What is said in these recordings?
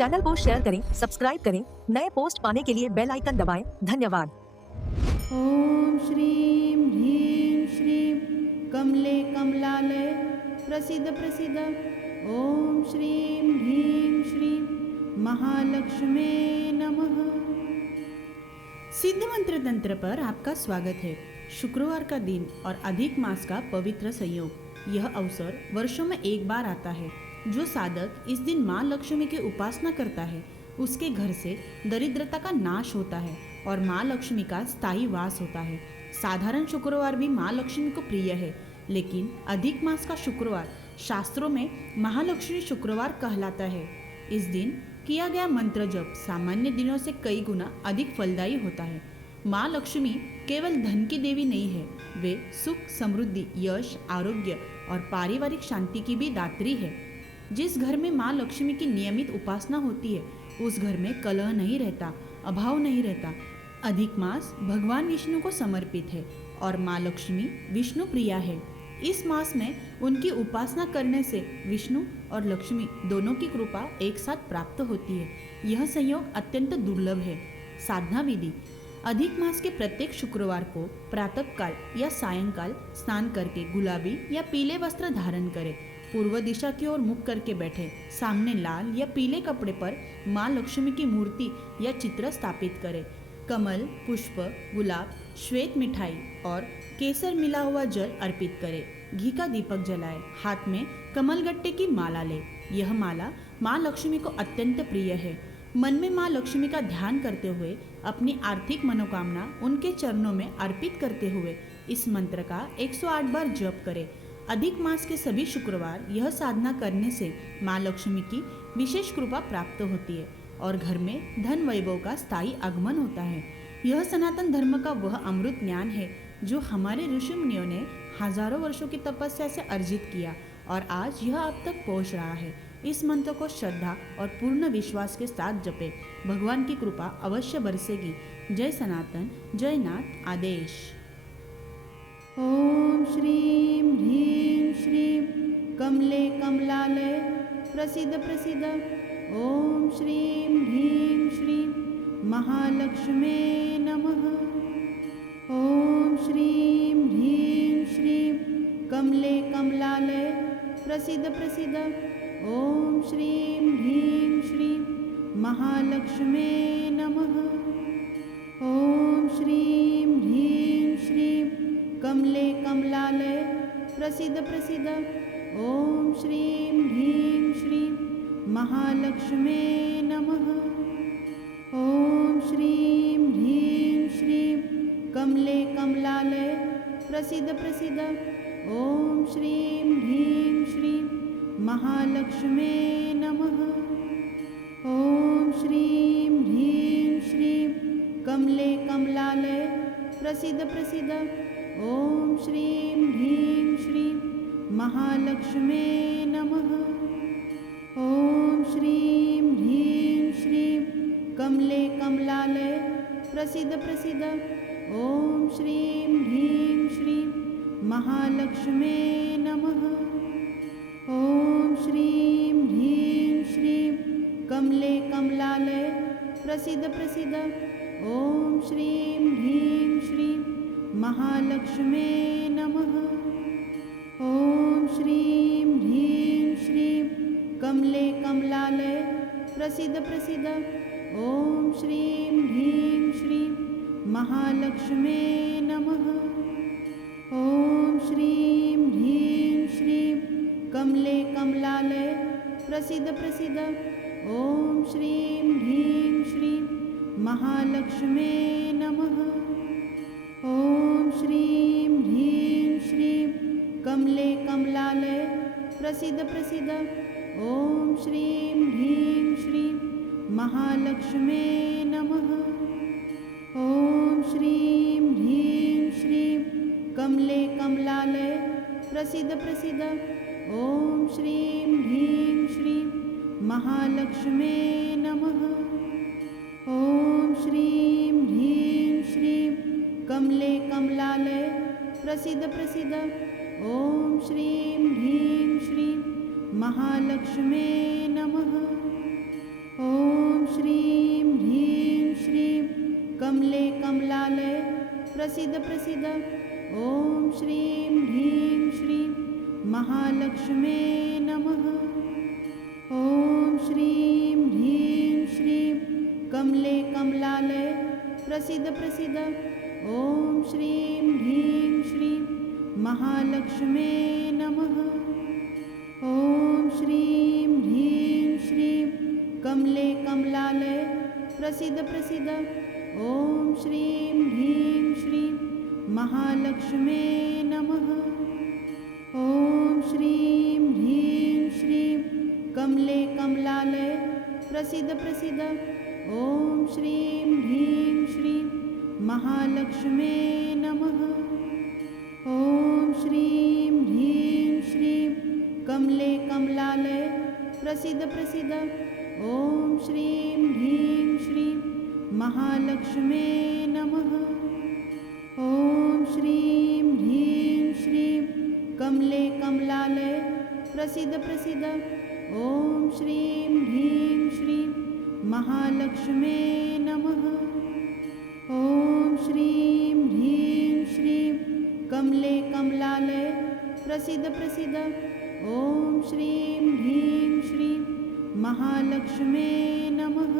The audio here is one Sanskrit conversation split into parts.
चैनल को शेयर करें, सब्सक्राइब करें, नए पोस्ट पाने के लिए बेल आइकन दबाएं। धन्यवाद। ओम श्रीं ह्रीं श्रीं कमले कमलालय प्रसिद्ध प्रसिद्ध। ओम श्रीं ह्रीं श्रीं महालक्ष्मी नमः। सिद्ध मंत्र तंत्र पर आपका स्वागत है। शुक्रवार का दिन और अधिक मास का पवित्र संयोग, यह अवसर वर्षों में एक बार आता है। जो साधक इस दिन माँ लक्ष्मी की उपासना करता है, उसके घर से दरिद्रता का नाश होता है और माँ लक्ष्मी का स्थायी वास होता है। साधारण शुक्रवार भी माँ लक्ष्मी को प्रिय है, लेकिन अधिक मास का शुक्रवार शास्त्रों में महालक्ष्मी शुक्रवार कहलाता है। इस दिन किया गया मंत्र जप सामान्य दिनों से कई गुना अधिक फलदायी होता है। माँ लक्ष्मी केवल धन की देवी नहीं है, वे सुख, समृद्धि, यश, आरोग्य और पारिवारिक शांति की भी दात्री है। जिस घर में माँ लक्ष्मी की नियमित उपासना होती है, उस घर में कलह नहीं रहता, अभाव नहीं रहता। अधिक मास भगवान विष्णु को समर्पित है और माँ लक्ष्मी विष्णु प्रिया है। इस मास में उनकी उपासना करने से विष्णु और लक्ष्मी दोनों की कृपा एक साथ प्राप्त होती है। यह संयोग अत्यंत दुर्लभ है। साधना विधि: अधिक मास के प्रत्येक शुक्रवार को प्रातःकाल या सायंकाल स्नान करके गुलाबी या पीले वस्त्र धारण करें। पूर्व दिशा की ओर मुख करके बैठे। सामने लाल या पीले कपड़े पर माँ लक्ष्मी की मूर्ति या चित्र स्थापित करें। कमल, पुष्प, गुलाब, श्वेत मिठाई और केसर मिला हुआ जल अर्पित करें। घी का दीपक जलाए। हाथ में कमलगट्टे की माला ले। यह माला माँ लक्ष्मी को अत्यंत प्रिय है। मन में माँ लक्ष्मी का ध्यान करते हुए अपनी आर्थिक मनोकामना उनके चरणों में अर्पित करते हुए इस मंत्र का 108 बार जप करें। अधिक मास के सभी शुक्रवार यह साधना करने से माँ लक्ष्मी की विशेष कृपा प्राप्त होती है और घर में धन वैभव का स्थायी आगमन होता है। यह सनातन धर्म का वह अमृत ज्ञान है जो हमारे ऋषि मुनियों ने हजारों वर्षों की तपस्या से अर्जित किया और आज यह आप तक पहुंच रहा है। इस मंत्र को श्रद्धा और पूर्ण विश्वास के साथ जपे। भगवान की कृपा अवश्य बरसेगी। जय सनातन, जय नाथ आदेश। ओम श्रीं ह्रीं श्रीं कमले कमलालय प्रसिद्ध प्रसिद्ध। ओम श्रीं ह्रीं श्रीं महालक्ष्मी नमः। ओम श्रीं ह्रीं श्रीं कमले कमलालय प्रसिद्ध प्रसिद्ध। ओम श्रीं ह्रीं श्रीं महालक्ष्मी नमः। ओम श्रीं ह्रीं श्रीं कमले कमलालय प्रसिद्ध प्रसिद्ध। ओम श्रीं ह्रीं श्रीं महालक्ष्मी नमः। ओम श्रीं ह्रीं श्रीं कमले कमलालय प्रसिद्ध प्रसिद्ध। ओम श्रीं ह्रीं श्रीं महालक्ष्मी नमः। ओम श्रीं ह्रीं श्रीं कमले कमलालय प्रसिद्ध प्रसिद्ध। ओम श्रीं ह्रीं श्रीं महालक्ष्मी नमः। ओम श्रीं ह्रीं श्रीं कमले कमलालय प्रसिद्ध प्रसिद्ध। ओम श्रीं ह्रीं श्रीं महालक्ष्मी नमः। ओम श्रीं ह्रीं श्रीं कमले कमलालय प्रसिद्ध प्रसिद्ध। ओम श्रीं ह्रीं श्रीं महालक्ष्मी नमः। ओम श्रीं ह्रीं श्रीं कमले कमलालय प्रसिद्ध प्रसिद्ध। ओम श्रीं ह्रीं श्रीं महालक्ष्मी नमः। ओम श्रीं ह्रीं श्रीं कमले कमलालय प्रसिद्ध प्रसिद्ध। ओम श्रीं ह्रीं श्रीं महालक्ष्मी नमः। ओम श्रीं ह्रीं श्रीं कमले कमलालय प्रसिद्ध प्रसिद्ध। ओम श्रीं ह्रीं श्रीं महालक्ष्मी नमः। ओम श्रीं ह्रीं श्रीं कमले कमलालय प्रसिद्ध प्रसिद्ध। ओम श्रीं ह्रीं श्रीं महालक्ष्मी नमः। ओम श्रीं ह्रीं श्रीं कमले कमलालय प्रसिद्ध प्रसिद्ध। ओम श्रीं ह्रीं श्रीं महालक्ष्मी नमः। कमले कमलालय प्रसिद्ध प्रसिद्ध ओम श्रीं ह्रीं श्रीं महालक्ष्मे नमः। ओम श्रीं ह्रीं श्रीं कमले कमलालय प्रसिद्ध प्रसिद्ध ओम श्रीं ह्रीं श्रीं महालक्ष्मे नमः। ओम श्रीं ह्रीं श्रीं कमले कमलालय प्रसिद्ध प्रसिद्ध ओम श्रीं ह्रीं श्रीं महालक्ष्मे नमः। ओम श्रीं ह्रीं श्रीं कमले कमलालय प्रसिद्ध प्रसिद्ध ओम श्रीं ह्रीं श्रीं महालक्ष्मे नमः। ओम श्रीं ह्रीं श्रीं कमले कमलालय प्रसिद्ध प्रसिद्ध ओम श्रीं ह्रीं श्रीं महालक्ष्मे नमः। ओम श्रीं ह्रीं श्रीं कमले कमलालय प्रसिद्ध प्रसिद्ध ओम श्रीं ह्रीं श्रीं महालक्ष्मे नमः। ओम श्रीं ह्रीं श्रीं कमले कमलालय प्रसिद्ध प्रसिद्ध ओम श्रीं ह्रीं श्रीं महालक्ष्मे नमः।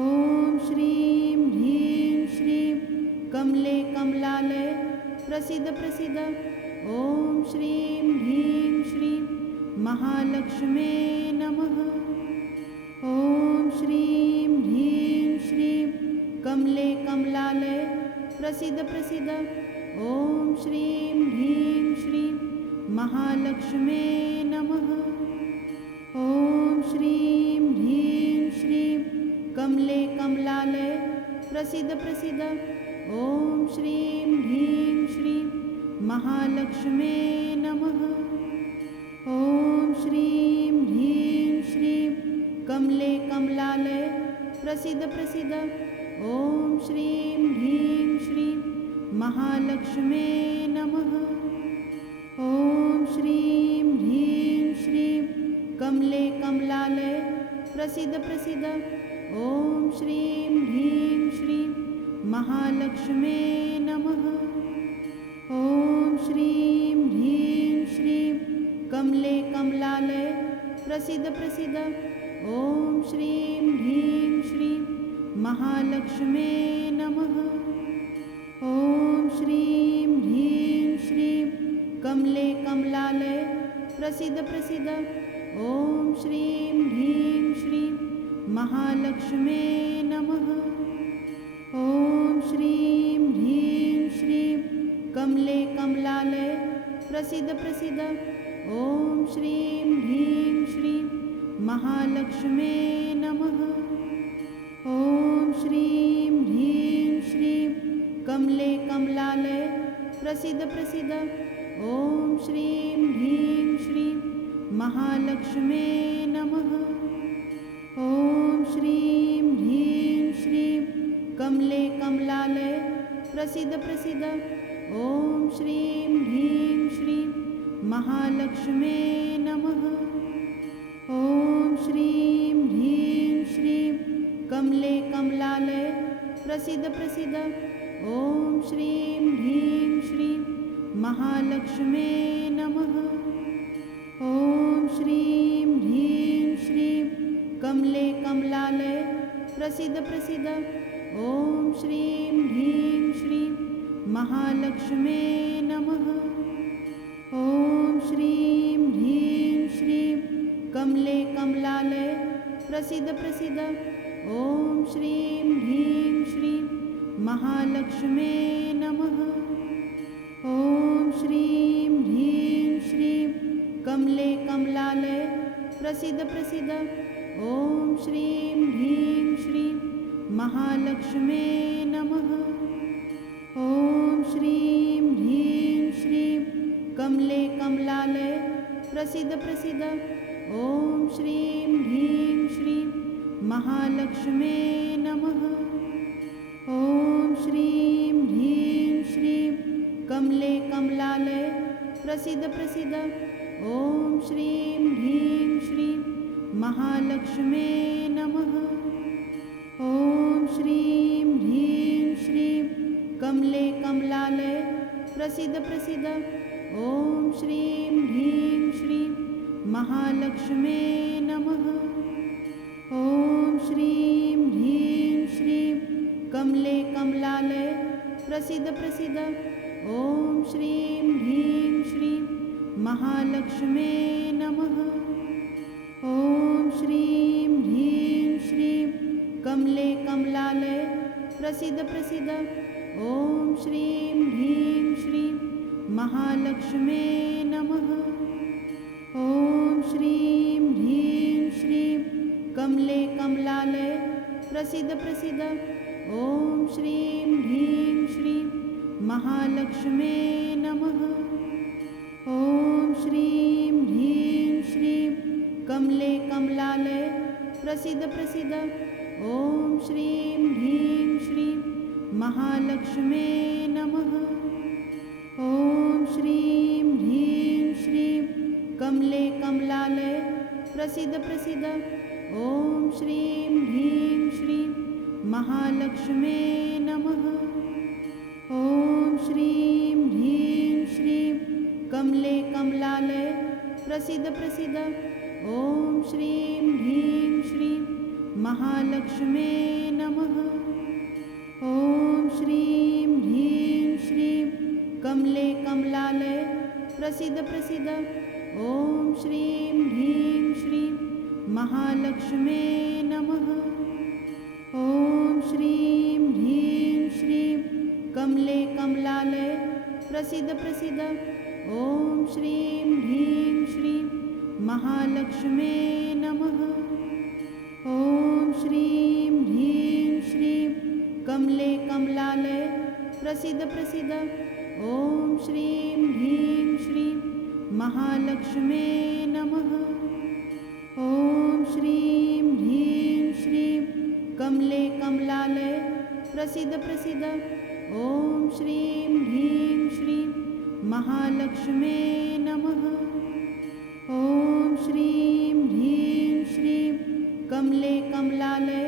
ओम श्रीं ह्रीं श्रीं कमले कमलालय प्रसिद्ध प्रसिद्ध ओम श्रीं ह्रीं श्रीं महालक्ष्मे नमः। ओम श्रीं ह्रीं श्रीं कमले कमलालय प्रसिद्ध प्रसिद्ध ओम श्रीं ह्रीं श्रीं महालक्ष्मे नमः। ओम श्रीं ह्रीं श्रीं कमले कमलालय प्रसिद्ध प्रसिद्ध ओम श्रीं ह्रीं श्रीं महालक्ष्मे नमः। ओम श्रीं ह्रीं श्रीं कमले कमलालय प्रसिद्ध प्रसिद्ध ओम श्रीं ह्रीं श्रीं महालक्ष्मे नमः। ओम श्रीं ह्रीं श्रीं कमले कमलालय प्रसिद्ध प्रसिद्ध ओम श्रीं ह्रीं श्रीं महालक्ष्मे नमः। ओम श्रीं ह्रीं श्रीं कमले कमलालय प्रसिद्ध प्रसिद्ध ओम श्रीं ह्रीं श्रीं महालक्ष्मे नमः। ओम श्रीं ह्रीं श्रीं कमले कमलालय प्रसिद्ध प्रसिद्ध ओम श्रीं ह्रीं श्रीं महालक्ष्मे नमः। ओम श्रीं ह्रीं श्रीं कमले कमलालय प्रसिद्ध प्रसिद्ध ओम श्रीं ह्रीं श्रीं महालक्ष्मे नमः। ओम श्रीं ह्रीं श्रीं कमले कमलालय प्रसिद्ध प्रसिद्ध ओम श्रीं ह्रीं श्रीं महालक्ष्मे नमः। ओम श्रीं ह्रीं श्रीं कमले कमलालय प्रसिद्ध प्रसिद्ध ओम श्रीं ह्रीं श्रीं महालक्ष्मे नमः। ओम श्रीं ह्रीं श्रीं कमले कमलालय प्रसिद्ध प्रसिद्ध ओम श्रीं ह्रीं श्रीं महालक्ष्मे नमः। ओम श्रीं ह्रीं श्रीं कमले कमलालय प्रसिद्ध प्रसिद्ध ओम श्रीं ह्रीं श्रीं महालक्ष्मे नमः। ओम श्रीं ह्रीं श्रीं कमले कमलालय प्रसिद्ध प्रसिद्ध ओम श्रीं ह्रीं श्रीं महालक्ष्मे नमः। ओम श्रीं ह्रीं श्रीं कमले कमलालय प्रसिद्ध प्रसिद्ध ओम श्रीं ह्रीं श्रीं महालक्ष्मे नमः। ओम श्रीं ह्रीं श्रीं कमले कमलालय प्रसिद्ध प्रसिद्ध ओम श्रीं ह्रीं श्रीं महालक्ष्मे नमः। ओम श्रीं ह्रीं श्रीं कमले कमलालय प्रसिद्ध प्रसिद्ध ओम श्रीं ह्रीं श्रीं महालक्ष्मे नमः। ॐ श्रीं ह्रीं श्रीं कमले कमलालय प्रसीद प्रसीद। ॐ श्रीं ह्रीं श्रीं महालक्ष्मे नमः। ॐ श्रीं ह्रीं श्रीं कमले कमलालय प्रसीद प्रसीद। ॐ श्रीं ह्रीं श्रीं महालक्ष्मे नमः। ॐ श्रीं ह्रीं श्रीं कमले कमलालय प्रसीद प्रसीद। ॐ श्रीं ह्रीं श्रीं महालक्ष्मे नमः। ॐ श्रीं ह्रीं श्रीं कमले कमलालय प्रसीद प्रसीद। ॐ श्रीं ह्रीं श्रीं महालक्ष्मे नमः। ॐ श्रीं ह्रीं श्रीं कमले कमलालय प्रसीद प्रसीद। ॐ श्रीं ह्रीं श्रीं महालक्ष्मे नमः। ॐ श्रीं ह्रीं श्रीं कमले कमलालय प्रसीद प्रसीद। ॐ श्रीं ह्रीं श्रीं महालक्ष्मे नमः। ॐ श्रीं ह्रीं श्रीं कमले कमलालय प्रसीद प्रसीद। ॐ श्रीं ह्रीं श्रीं महालक्ष्मे नमः। ॐ श्रीं ह्रीं श्रीं कमले कमलालय प्रसीद प्रसीद। ॐ श्रीं ह्रीं श्रीं महालक्ष्मे नमः। ॐ श्रीं ह्रीं श्रीं कमले कमलालय प्रसीद प्रसीद। ॐ श्रीं ह्रीं श्रीं महालक्ष्मे नमः। ॐ श्रीं ह्रीं श्रीं कमले कमलालय प्रसीद प्रसीद। ॐ श्रीं ह्रीं श्रीं महालक्ष्मे नमः। ॐ श्रीं ह्रीं श्रीं कमले कमलालय प्रसीद प्रसीद। ॐ श्रीं ह्रीं श्रीं महालक्ष्मे नमः। ॐ श्रीं ह्रीं श्रीं कमले कमलालय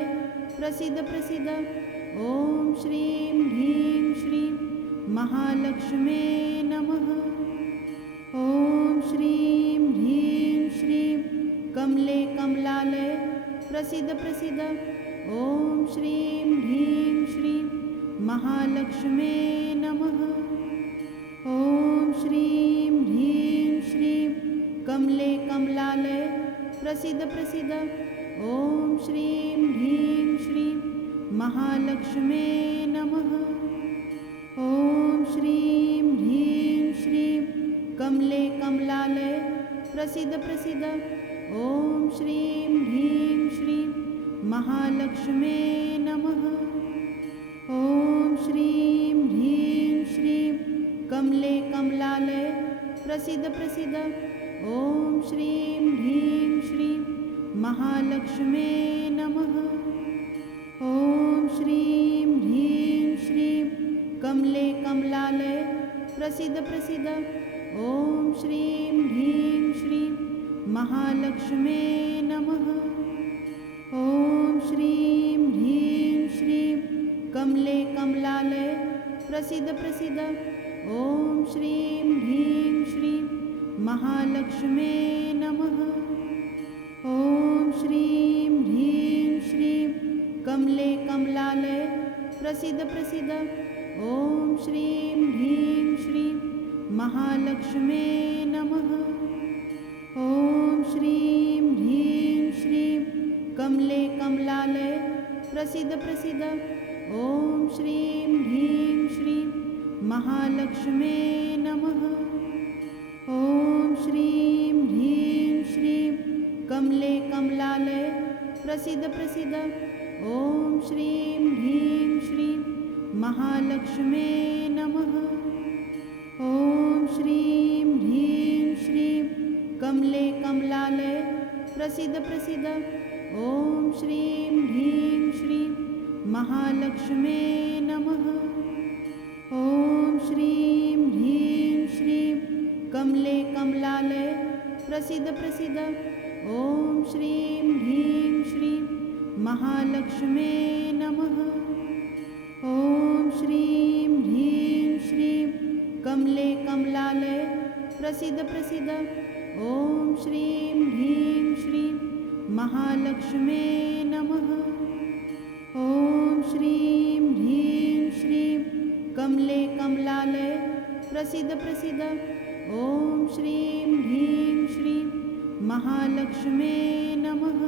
प्रसीद प्रसीद। ॐ श्रीं ह्रीं श्रीं महालक्ष्मे नमः। ॐ श्रीं ह्रीं श्रीं कमले कमलालय प्रसीद प्रसीद। ॐ श्रीं ह्रीं श्रीं महालक्ष्मे नमः। ॐ श्रीं ह्रीं श्रीं कमले कमलालय प्रसीद प्रसीद। ॐ श्रीं ह्रीं श्रीं महालक्ष्मे नमः। ॐ श्रीं ह्रीं श्रीं कमले कमलालय प्रसीद प्रसीद। ॐ श्रीं ह्रीं श्रीं महालक्ष्मे नमः। ॐ श्रीं ह्रीं श्रीं कमले कमलालय प्रसीद प्रसीद। ॐ श्रीं ह्रीं श्रीं महालक्ष्मे नमः। ॐ श्रीं ह्रीं श्रीं कमले कमलालय प्रसीद प्रसीद। ॐ श्रीं ह्रीं श्रीं महालक्ष्मे नमः। ॐ श्रीं ह्रीं श्रीं कमले कमलालय प्रसीद प्रसीद। ॐ श्रीं ह्रीं श्रीं महालक्ष्मे नमः। ॐ श्रीं ह्रीं श्रीं कमले कमलालय प्रसीद प्रसीद। ॐ श्रीं ह्रीं श्रीं महालक्ष्मे नमः। ॐ श्रीं ह्रीं श्रीं कमले कमलालय प्रसीद प्रसीद। ॐ श्रीं ह्रीं श्रीं महालक्ष्मे नमः। ॐ श्रीं ह्रीं श्रीं कमले कमलालय प्रसीद प्रसीद। ॐ श्रीं ह्रीं श्रीं महालक्ष्मे नमः। ॐ श्रीं ह्रीं श्रीं कमले कमलालय प्रसीद प्रसीद। ॐ श्रीं ह्रीं श्रीं महालक्ष्मे नमः। ॐ श्रीं ह्रीं श्रीं कमले कमलालय प्रसीद प्रसीद। ॐ श्रीं ह्रीं श्रीं महालक्ष्मे नमः। ॐ श्रीं ह्रीं श्रीं कमले कमलालय प्रसीद प्रसीद। ॐ श्रीं ह्रीं श्रीं महालक्ष्मे नमः। ॐ श्रीं ह्रीं श्रीं कमले कमलालय प्रसीद प्रसीद। ॐ श्रीं ह्रीं श्रीं महालक्ष्मे नमः।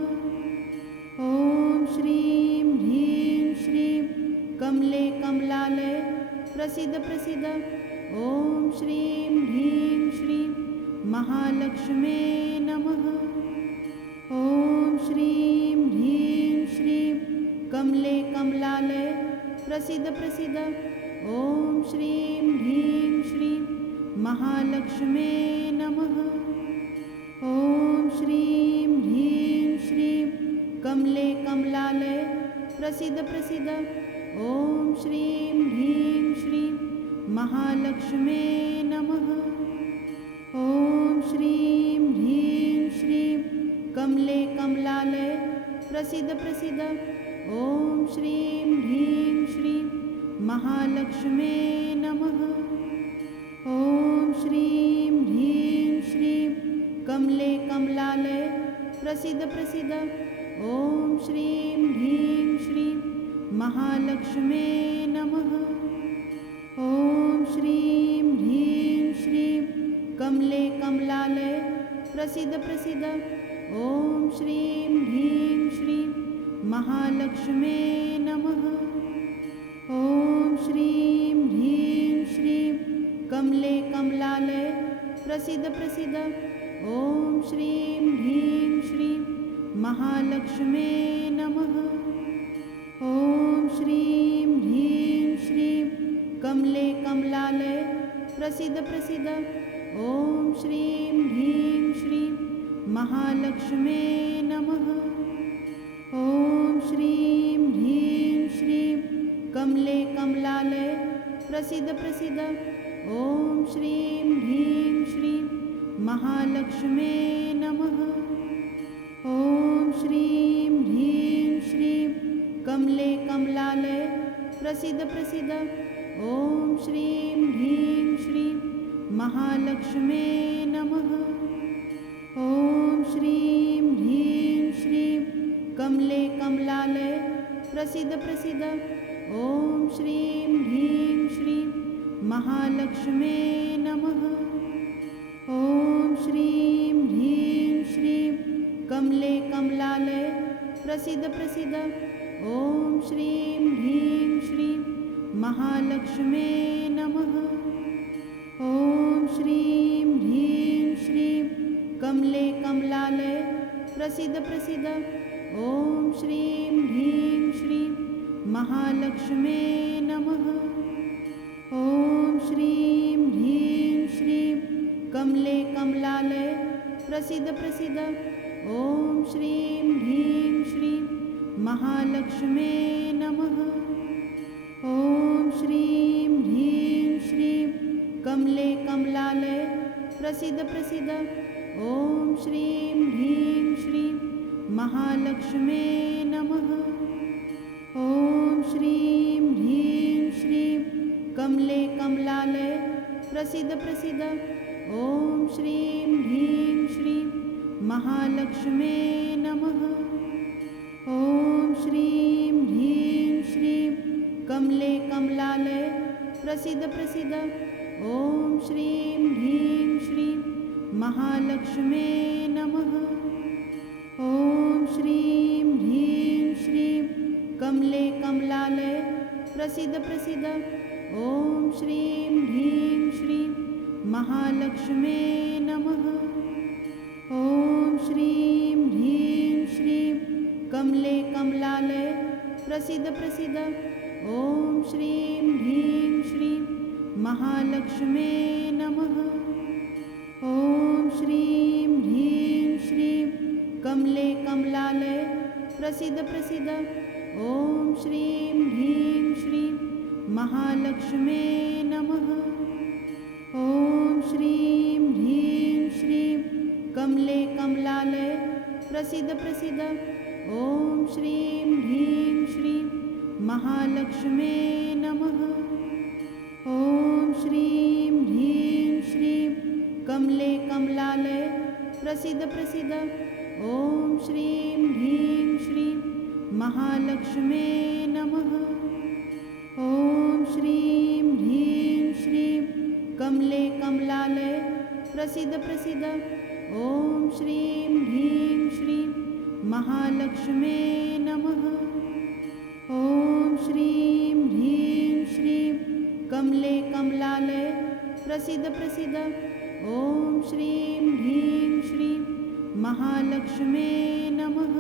ॐ श्रीं ह्रीं श्रीं कमले कमलालय प्रसीद प्रसीद। ॐ श्रीं ह्रीं श्रीं महालक्ष्मे नमः। ॐ श्रीं ह्रीं श्रीं कमले कमलालय प्रसीद प्रसीद। ॐ श्रीं ह्रीं श्रीं महालक्ष्मे नमः। ॐ श्रीं ह्रीं श्रीं कमले कमलालय प्रसीद प्रसीद। ॐ श्रीं ह्रीं श्रीं महालक्ष्मे नमः। ॐ श्रीं ह्रीं श्रीं कमले कमलालय प्रसीद प्रसीद। ॐ श्रीं ह्रीं श्रीं महालक्ष्मे नमः। ॐ श्रीं ह्रीं श्रीं कमले कमलालय प्रसीद प्रसीद। ॐ श्रीं ह्रीं श्रीं महालक्ष्मे नमः। ॐ श्रीं ह्रीं श्रीं कमले कमलालय प्रसीद प्रसीद। ॐ श्रीं ह्रीं श्रीं महालक्ष्मे नमः। ॐ श्रीं ह्रीं श्रीं कमले कमलालय प्रसीद प्रसीद। ॐ श्रीं ह्रीं श्रीं महालक्ष्मे नमः। ॐ श्रीं ह्रीं श्रीं कमले कमलालय प्रसीद प्रसीद। ॐ श्रीं ह्रीं श्रीं महालक्ष्मे नमः। ॐ श्रीं ह्रीं श्रीं कमले कमलालय प्रसीद प्रसीद। ॐ श्रीं ह्रीं श्रीं महालक्ष्मे नमः। ॐ श्रीं ह्रीं श्रीं कमले कमलालय प्रसीद प्रसीद। ॐ श्रीं ह्रीं श्रीं महालक्ष्मे नमः। ॐ श्रीं ह्रीं श्रीं कमले कमलालय प्रसीद प्रसीद। ॐ श्रीं ह्रीं श्रीं महालक्ष्मे नमः। ॐ श्रीं ह्रीं श्रीं कमले कमलालय प्रसीद प्रसीद। ॐ श्रीं ह्रीं श्रीं महालक्ष्मे नमः। ॐ श्रीं ह्रीं श्रीं कमले कमलालय प्रसीद प्रसीद। ॐ श्रीं ह्रीं श्रीं महालक्ष्मे नमः। ॐ श्रीं ह्रीं श्रीं कमले कमलालय प्रसीद प्रसीद। ॐ श्रीं ह्रीं श्रीं महालक्ष्मे नमः। ॐ श्रीं ह्रीं श्रीं कमले कमलालय प्रसीद प्रसीद। ॐ श्रीं ह्रीं श्रीं महालक्ष्मे नमः। ॐ श्रीं ह्रीं श्रीं कमले कमलालय प्रसीद प्रसीद। ॐ श्रीं ह्रीं श्रीं महालक्ष्मे नमः। ॐ श्रीं ह्रीं श्रीं कमले कमलालय प्रसीद प्रसीद। ॐ श्रीं ह्रीं श्रीं महालक्ष्मे नमः। ॐ श्रीं ह्रीं श्रीं कमले कमलालय प्रसीद प्रसीद। ॐ श्रीं ह्रीं श्रीं महालक्ष्मे नमः। ॐ श्रीं ह्रीं श्रीं कमले कमलालय प्रसीद प्रसीद। ॐ श्रीं ह्रीं श्रीं महालक्ष्मे नमः। ॐ श्रीं ह्रीं श्रीं कमले कमलालय प्रसीद प्रसीद। ॐ श्रीं ह्रीं श्रीं महालक्ष्मे नमः। ॐ श्रीं ह्रीं श्रीं कमले कमलालय प्रसीद प्रसीद। ॐ श्रीं महालक्ष्मे नमः। ॐ श्रीं ह्रीं श्रीं कमले कमलालय प्रसीद प्रसीद। ॐ श्रीं ह्रीं श्रीं महालक्ष्मे नमः। ॐ श्रीं ह्रीं श्रीं कमले कमलालय प्रसीद प्रसीद। ॐ श्रीं ह्रीं श्रीं महालक्ष्मे नमः। ॐ श्रीं ह्रीं श्रीं कमले कमलालय प्रसीद प्रसीद। ॐ श्रीं ह्रीं श्रीं महालक्ष्मे नमः।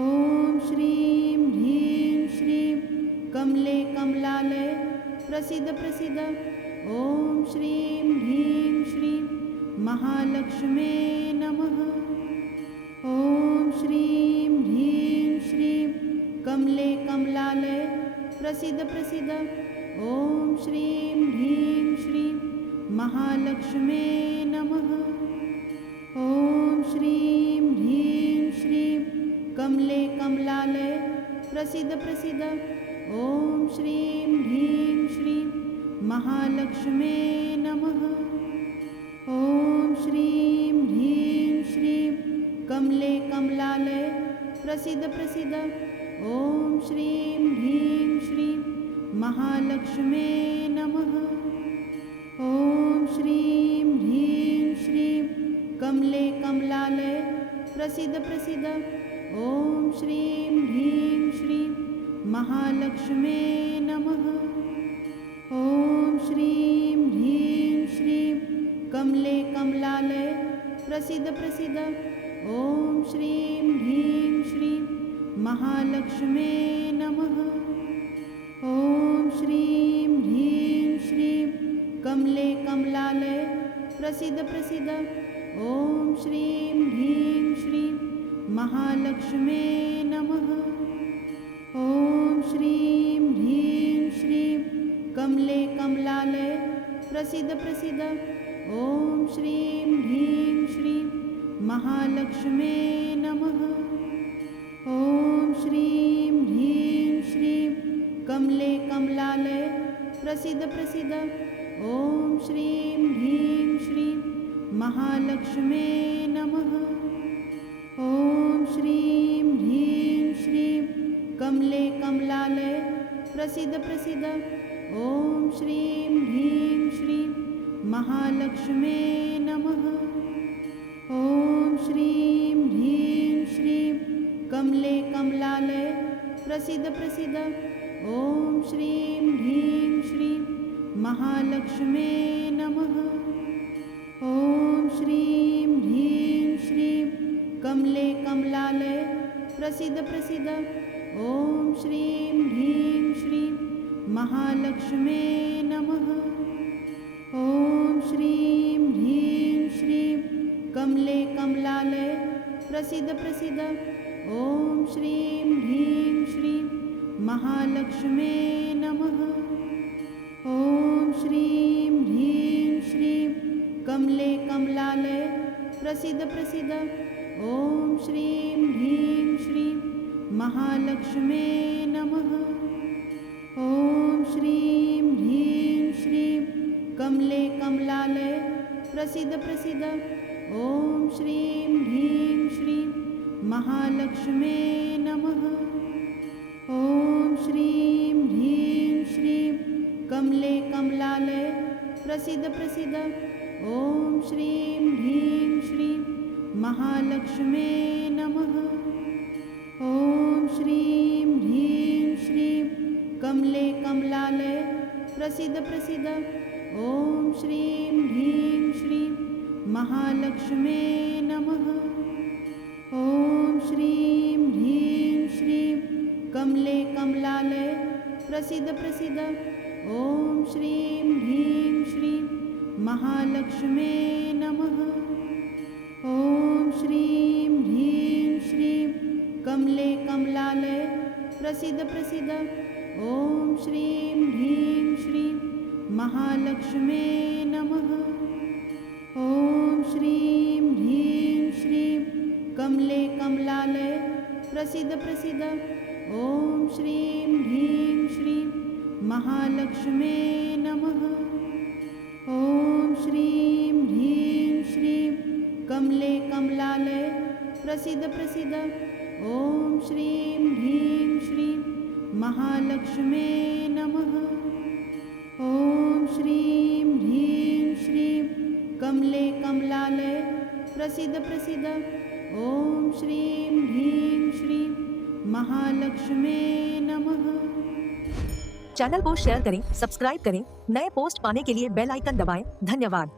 ॐ श्रीं ह्रीं श्रीं कमले कमलालय प्रसीद प्रसीद। ॐ श्रीं ह्रीं श्रीं महालक्ष्मे नमः। ॐ श्रीं ह्रीं श्रीं कमले कमलालय प्रसीद प्रसीद। ॐ श्रीं ह्रीं श्रीं महालक्ष्मे नमः। ॐ श्रीं ह्रीं श्रीं कमले कमलालय प्रसीद प्रसीद। ॐ श्रीं ह्रीं श्रीं महालक्ष्मे नमः। ॐ श्रीं ह्रीं श्रीं कमले कमलालय प्रसीद प्रसीद। ॐ श्रीं ह्रीं श्रीं महालक्ष्मे नमः। ॐ श्रीं ह्रीं श्रीं कमले कमलालय प्रसीद प्रसीद। ॐ श्रीं ह्रीं श्रीं महालक्ष्मे नमः। ॐ श्रीं ह्रीं श्रीं कमले कमलालय प्रसीद प्रसीद। ॐ श्रीं ह्रीं श्रीं महालक्ष्मे नमः। ॐ श्रीं ह्रीं श्रीं कमले कमलालय प्रसीद प्रसीद। ॐ श्रीं ह्रीं श्रीं महालक्ष्मे नमः। ॐ श्रीं ह्रीं श्रीं कमले कमलालय प्रसीद प्रसीद। ॐ श्रीं ह्रीं श्रीं महालक्ष्मे नमः। ॐ श्रीं ह्रीं श्रीं कमले कमलालय प्रसीद प्रसीद। ॐ श्रीं ह्रीं श्रीं महालक्ष्मे नमः। ॐ श्रीं ह्रीं श्रीं कमले कमलालय प्रसीद प्रसीद। ॐ श्रीं ह्रीं श्रीं महालक्ष्मे नमः। ॐ श्रीं ह्रीं श्रीं कमले कमलालय प्रसीद प्रसीद। ॐ श्रीं ह्रीं श्रीं महालक्ष्मे नमः। ॐ श्रीं ह्रीं श्रीं कमले कमलालय प्रसीद प्रसीद। ॐ श्रीं ह्रीं श्रीं महालक्ष्मे नमः। ॐ श्रीं ह्रीं श्रीं कमले कमलालय प्रसीद प्रसीद। ॐ श्रीं ह्रीं श्रीं महालक्ष्मे नमः। ॐ श्रीं ह्रीं श्रीं कमले कमलालय प्रसीद प्रसीद। ॐ श्रीं ह्रीं श्रीं महालक्ष्मे नमः। ॐ श्रीं ह्रीं श्रीं कमले कमलालय प्रसीद प्रसीद। ॐ श्रीं ह्रीं श्रीं महालक्ष्मे नमः। ॐ श्रीं ह्रीं श्रीं कमले कमलालय प्रसीद प्रसीद। ॐ श्रीं ह्रीं श्रीं महालक्ष्मे नमः। ॐ श्रीं ह्रीं श्रीं कमले कमलालय प्रसीद प्रसीद। ॐ श्रीं ह्रीं श्रीं महालक्ष्मे नमः। ॐ श्रीं ह्रीं श्रीं कमले कमलालय प्रसीद प्रसीद। ॐ श्रीं ह्रीं श्रीं महालक्ष्मे नमः। ॐ श्रीं ह्रीं श्रीं कमले कमलालय प्रसीद प्रसीद। ॐ श्रीं ह्रीं श्रीं महालक्ष्मे नमः। ॐ श्रीं ह्रीं श्रीं कमले कमलालय प्रसिद्ध प्रसिद्ध। ओम श्रीं ह्रीं श्रीं महालक्ष्मे नमः। ओम श्रीं ह्रीं श्रीं कमले कमलालय प्रसिद्ध प्रसिद्ध। ओम श्रीं ह्रीं श्रीं महालक्ष्मे नमः। ओम श्रीं ह्रीं श्रीं कमले कमलालय प्रसिद्ध प्रसिद्ध। ओम श्रीं ह्रीं श्रीं महालक्ष्मे नमः। चैनल को शेयर करें, सब्सक्राइब करें, नए पोस्ट पाने के लिए बेल आइकन दबाएं। धन्यवाद।